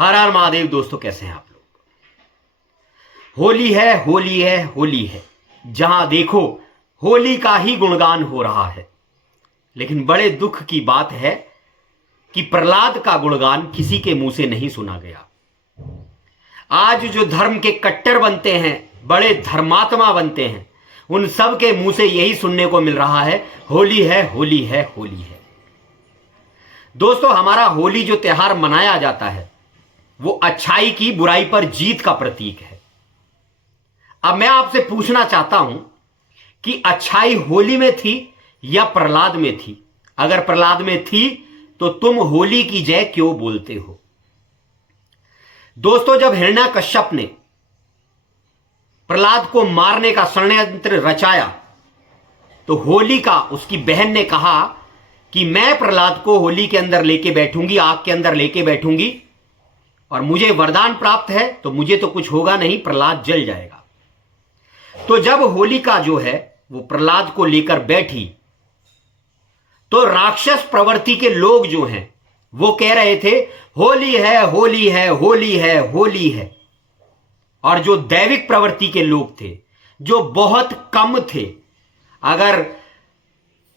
हर हर महादेव। दोस्तों कैसे हैं आप लोग? होली है, होली है, होली है। जहां देखो होली का ही गुणगान हो रहा है। लेकिन बड़े दुख की बात है कि प्रहलाद का गुणगान किसी के मुंह से नहीं सुना गया। आज जो धर्म के कट्टर बनते हैं, बड़े धर्मात्मा बनते हैं, उन सब के मुंह से यही सुनने को मिल रहा है, होली है, होली है, होली है। दोस्तों, हमारा होली जो त्योहार मनाया जाता है वो अच्छाई की बुराई पर जीत का प्रतीक है। अब मैं आपसे पूछना चाहता हूं कि अच्छाई होली में थी या प्रहलाद में थी? अगर प्रहलाद में थी तो तुम होली की जय क्यों बोलते हो? दोस्तों, जब हिरण्यकश्यप ने प्रहलाद को मारने का षड्यंत्र रचाया तो होलिका उसकी बहन ने कहा कि मैं प्रहलाद को होली के अंदर लेके बैठूंगी, आग के अंदर लेके बैठूंगी, और मुझे वरदान प्राप्त है तो मुझे तो कुछ होगा नहीं, प्रहलाद जल जाएगा। तो जब होलिका जो है वो प्रहलाद को लेकर बैठी तो राक्षस प्रवृत्ति के लोग जो हैं वो कह रहे थे होली है, होली है, होली है, होली है। और जो दैविक प्रवृत्ति के लोग थे, जो बहुत कम थे, अगर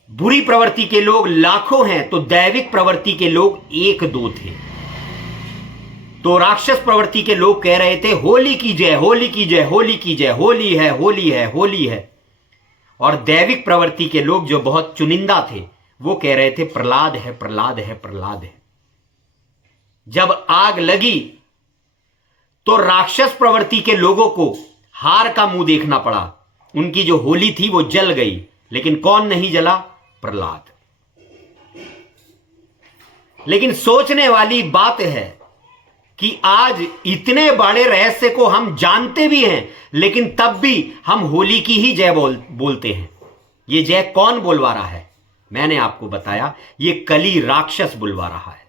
बुरी प्रवृत्ति के लोग लाखों हैं तो दैविक प्रवृत्ति के लोग एक दो थे। तो राक्षस प्रवृत्ति के लोग कह रहे थे होली की जय, होली की जय, होली की जय, होली है, होली है, होली है। और दैविक प्रवृत्ति के लोग जो बहुत चुनिंदा थे वो कह रहे थे प्रहलाद है, प्रहलाद है, प्रहलाद है। जब आग लगी तो राक्षस प्रवृत्ति के लोगों को हार का मुंह देखना पड़ा। उनकी जो होली थी वो जल गई, लेकिन कौन नहीं जला? प्रहलाद। लेकिन सोचने वाली बात है कि आज इतने बड़े रहस्य को हम जानते भी हैं, लेकिन तब भी हम होली की ही जय बोलते हैं। ये जय कौन बोलवा रहा है? मैंने आपको बताया, ये कली राक्षस बुलवा रहा है।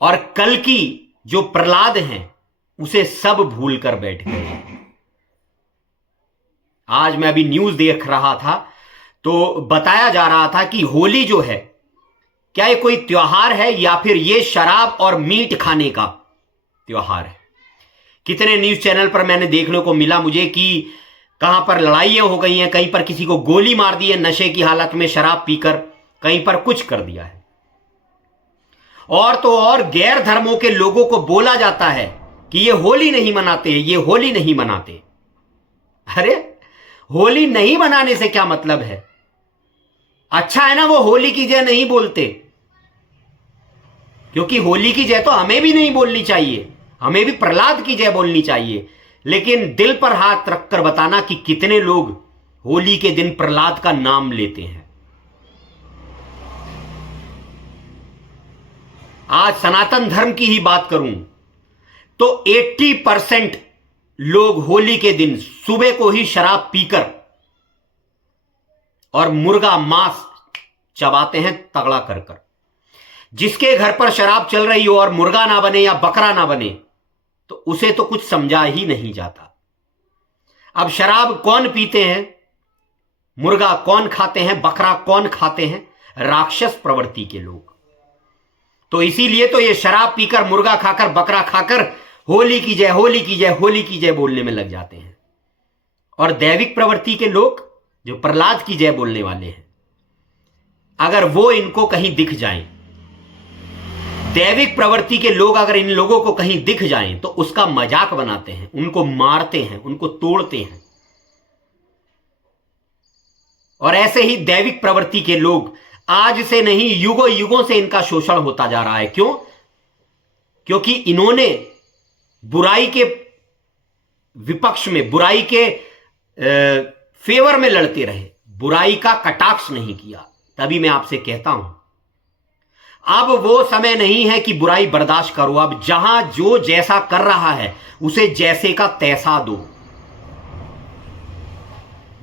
और कल की जो प्रहलाद हैं उसे सब भूल कर बैठ गए। आज मैं अभी न्यूज देख रहा था तो बताया जा रहा था कि होली जो है, क्या ये कोई त्योहार है या फिर ये शराब और मीट खाने का त्योहार है? कितने न्यूज चैनल पर मैंने देखने को मिला मुझे कि कहां पर लड़ाइयां हो गई हैं, कहीं पर किसी को गोली मार दी है नशे की हालत में शराब पीकर, कहीं पर कुछ कर दिया है। और तो और गैर धर्मों के लोगों को बोला जाता है कि ये होली नहीं मनाते, ये होली नहीं मनाते। अरे, होली नहीं मनाने से क्या मतलब है? अच्छा है ना वो होली की जय नहीं बोलते, क्योंकि होली की जय तो हमें भी नहीं बोलनी चाहिए, हमें भी प्रहलाद की जय बोलनी चाहिए। लेकिन दिल पर हाथ रखकर बताना कि कितने लोग होली के दिन प्रहलाद का नाम लेते हैं। आज सनातन धर्म की ही बात करूं तो 80% लोग होली के दिन सुबह को ही शराब पीकर और मुर्गा मांस चबाते हैं तगड़ा कर कर। जिसके घर पर शराब चल रही हो और मुर्गा ना बने या बकरा ना बने तो उसे तो कुछ समझा ही नहीं जाता। अब शराब कौन पीते हैं, मुर्गा कौन खाते हैं, बकरा कौन खाते हैं? राक्षस प्रवृत्ति के लोग। तो इसीलिए तो ये शराब पीकर, मुर्गा खाकर, बकरा खाकर होली की जय, होली की जय, होली की जय बोलने में लग जाते हैं। और दैविक प्रवृत्ति के लोग जो प्रहलाद की जय बोलने वाले हैं, अगर वो इनको कहीं दिख जाएं, दैविक प्रवृत्ति के लोग अगर इन लोगों को कहीं दिख जाएं तो उसका मजाक बनाते हैं, उनको मारते हैं, उनको तोड़ते हैं। और ऐसे ही दैविक प्रवृत्ति के लोग आज से नहीं, युगों युगों से इनका शोषण होता जा रहा है। क्यों? क्योंकि इन्होंने बुराई के विपक्ष में, बुराई के फेवर में लड़ते रहे, बुराई का कटाक्ष नहीं किया। तभी मैं आपसे कहता हूं, अब वो समय नहीं है कि बुराई बर्दाश्त करो। अब जहां जो जैसा कर रहा है उसे जैसे का तैसा दो।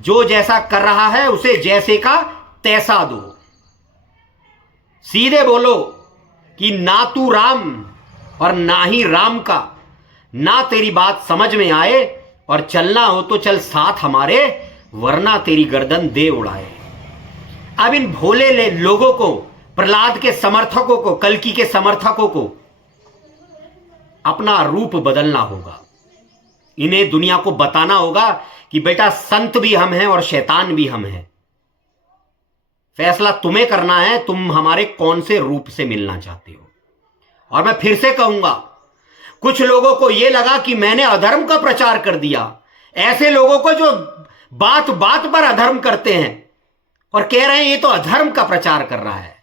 जो जैसा कर रहा है उसे जैसे का तैसा दो। सीधे बोलो कि ना तू राम और ना ही राम का, ना तेरी बात समझ में आए, और चलना हो तो चल साथ हमारे, वरना तेरी गर्दन दे उड़ाए। अब इन भोले लोगों को प्रहलाद के समर्थकों को, कल्कि के समर्थकों को अपना रूप बदलना होगा। इन्हें दुनिया को बताना होगा कि बेटा संत भी हम हैं और शैतान भी हम हैं। फैसला तुम्हें करना है, तुम हमारे कौन से रूप से मिलना चाहते हो। और मैं फिर से कहूंगा, कुछ लोगों को यह लगा कि मैंने अधर्म का प्रचार कर दिया। ऐसे लोगों को जो बात बात पर अधर्म करते हैं और कह रहे हैं ये तो अधर्म का प्रचार कर रहा है,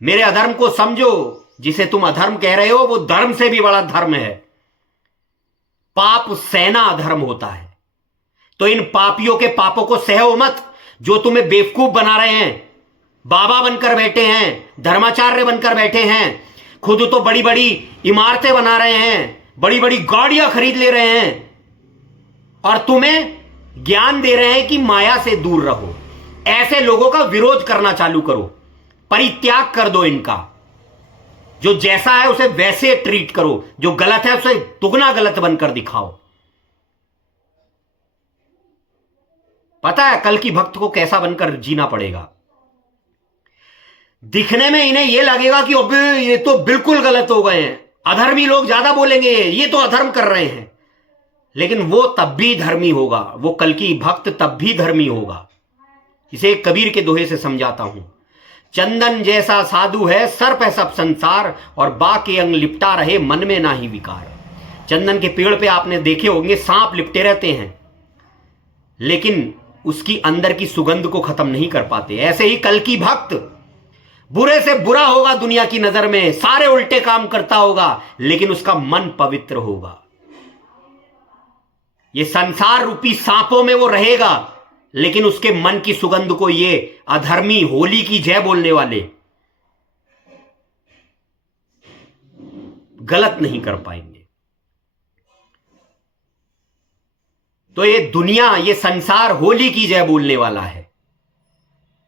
मेरे अधर्म को समझो। जिसे तुम अधर्म कह रहे हो वो धर्म से भी बड़ा धर्म है। पाप सहना अधर्म होता है। तो इन पापियों के पापों को सहो मत, जो तुम्हें बेवकूफ बना रहे हैं। बाबा बनकर बैठे हैं, धर्माचार्य बनकर बैठे हैं, खुद तो बड़ी बड़ी इमारतें बना रहे हैं, बड़ी बड़ी गाड़ियां खरीद ले रहे हैं और तुम्हें ज्ञान दे रहे हैं कि माया से दूर रहो। ऐसे लोगों का विरोध करना चालू करो, परित्याग कर दो इनका। जो जैसा है उसे वैसे ट्रीट करो, जो गलत है उसे दुगना गलत बनकर दिखाओ। पता है कल की भक्त को कैसा बनकर जीना पड़ेगा। दिखने में इन्हें यह लगेगा कि अबे ये तो बिल्कुल गलत हो गए हैं, अधर्मी लोग ज्यादा बोलेंगे, ये तो अधर्म कर रहे हैं। लेकिन वो तब भी धर्मी होगा, वो कल की भक्त तब भी धर्मी होगा। इसे कबीर के दोहे से समझाता हूं। चंदन जैसा साधु है सर्प है सब संसार, और बाके अंग लिपटा रहे मन में ना ही विकार। चंदन के पेड़ पे आपने देखे होंगे सांप लिपटे रहते हैं, लेकिन उसकी अंदर की सुगंध को खत्म नहीं कर पाते। ऐसे ही कल की भक्त बुरे से बुरा होगा दुनिया की नजर में, सारे उल्टे काम करता होगा, लेकिन उसका मन पवित्र होगा। ये संसार रूपी सांपों में वो रहेगा, लेकिन उसके मन की सुगंध को ये अधर्मी होली की जय बोलने वाले गलत नहीं कर पाएंगे। तो ये दुनिया, ये संसार होली की जय बोलने वाला है।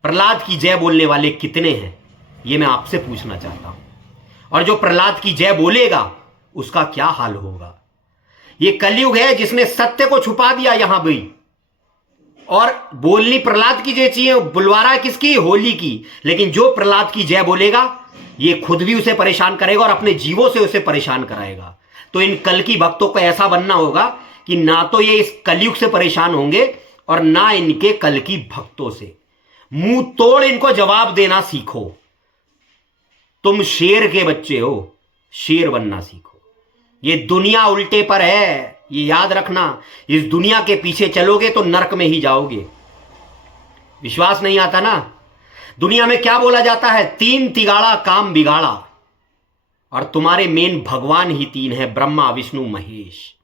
प्रहलाद की जय बोलने वाले कितने हैं, ये मैं आपसे पूछना चाहता हूं। और जो प्रहलाद की जय बोलेगा उसका क्या हाल होगा। ये कलयुग है जिसने सत्य को छुपा दिया यहां भी, और बोलनी प्रहलाद की जय चाहिए, बुलवारा किसकी, होली की। लेकिन जो प्रहलाद की जय बोलेगा ये खुद भी उसे परेशान करेगा और अपने जीवों से उसे परेशान कराएगा। तो इन कल की भक्तों को ऐसा बनना होगा कि ना तो ये इस कलयुग से परेशान होंगे और ना इनके कल की भक्तों से। मुंह तोड़ इनको जवाब देना सीखो। तुम शेर के बच्चे हो, शेर बनना सीखो। ये दुनिया उल्टे पर है, ये याद रखना। इस दुनिया के पीछे चलोगे तो नरक में ही जाओगे। विश्वास नहीं आता ना। दुनिया में क्या बोला जाता है, तीन तिगाड़ा काम बिगाड़ा, और तुम्हारे मेन भगवान ही तीन है, ब्रह्मा विष्णु महेश।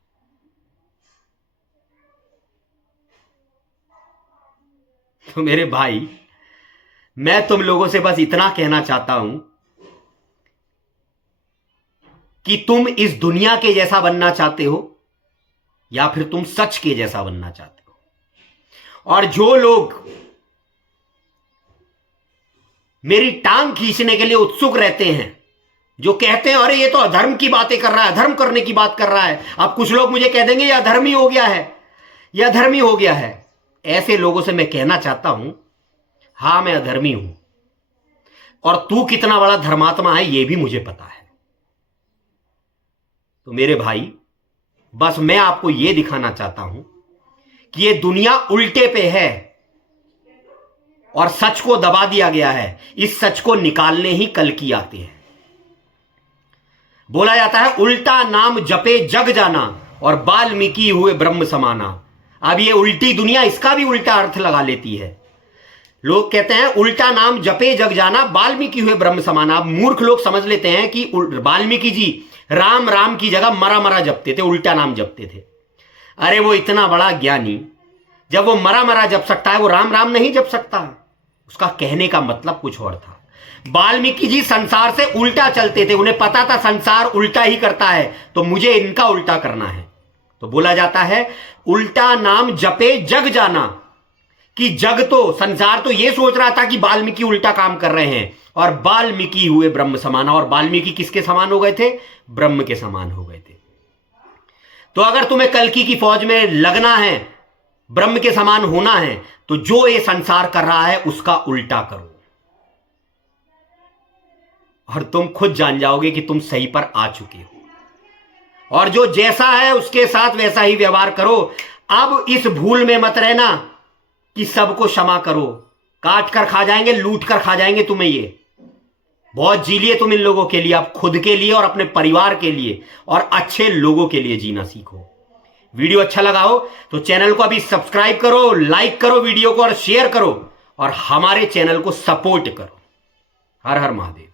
तो मेरे भाई, मैं तुम लोगों से बस इतना कहना चाहता हूं कि तुम इस दुनिया के जैसा बनना चाहते हो या फिर तुम सच के जैसा बनना चाहते हो। और जो लोग मेरी टांग खींचने के लिए उत्सुक रहते हैं, जो कहते हैं अरे ये तो अधर्म की बातें कर रहा है, अधर्म करने की बात कर रहा है, अब कुछ लोग मुझे कह देंगे ये अधर्मी हो गया है, ये अधर्मी हो गया है। ऐसे लोगों से मैं कहना चाहता हूं, हां मैं अधर्मी हूं, और तू कितना बड़ा धर्मात्मा है यह भी मुझे पता है। तो मेरे भाई, बस मैं आपको यह दिखाना चाहता हूं कि यह दुनिया उल्टे पे है और सच को दबा दिया गया है। इस सच को निकालने ही कल की आते हैं। बोला जाता है उल्टा नाम जपे जग जाना, और वाल्मीकि हुए ब्रह्म समाना। अब ये उल्टी दुनिया इसका भी उल्टा अर्थ लगा लेती है। लोग कहते हैं उल्टा नाम जपे जग जाना, वाल्मीकि हुए ब्रह्म समाना। अब मूर्ख लोग समझ लेते हैं कि वाल्मीकि जी राम राम की जगह मरा मरा जपते थे, उल्टा नाम जपते थे। अरे वो इतना बड़ा ज्ञानी, जब वो मरा मरा जप सकता है, वो राम राम नहीं जप सकता। उसका कहने का मतलब कुछ और था। वाल्मीकि जी संसार से उल्टा चलते थे, उन्हें पता था संसार उल्टा ही करता है, तो मुझे इनका उल्टा करना है। तो बोला जाता है उल्टा नाम जपे जग जाना, कि जग तो संसार तो ये सोच रहा था कि वाल्मीकि उल्टा काम कर रहे हैं, और वाल्मीकि हुए ब्रह्म समाना। और वाल्मीकि किसके समान हो गए थे, ब्रह्म के समान हो गए थे। तो अगर तुम्हें कल्कि की फौज में लगना है, ब्रह्म के समान होना है, तो जो ये संसार कर रहा है उसका उल्टा करो। और तुम खुद जान जाओगे कि तुम सही पर आ चुके हो। और जो जैसा है उसके साथ वैसा ही व्यवहार करो। अब इस भूल में मत रहना कि सबको क्षमा करो। काट कर खा जाएंगे, लूट कर खा जाएंगे तुम्हें। ये बहुत जी लिए तुम इन लोगों के लिए, अब खुद के लिए और अपने परिवार के लिए और अच्छे लोगों के लिए जीना सीखो। वीडियो अच्छा लगा हो तो चैनल को अभी सब्सक्राइब करो, लाइक करो वीडियो को और शेयर करो और हमारे चैनल को सपोर्ट करो। हर हर महादेव।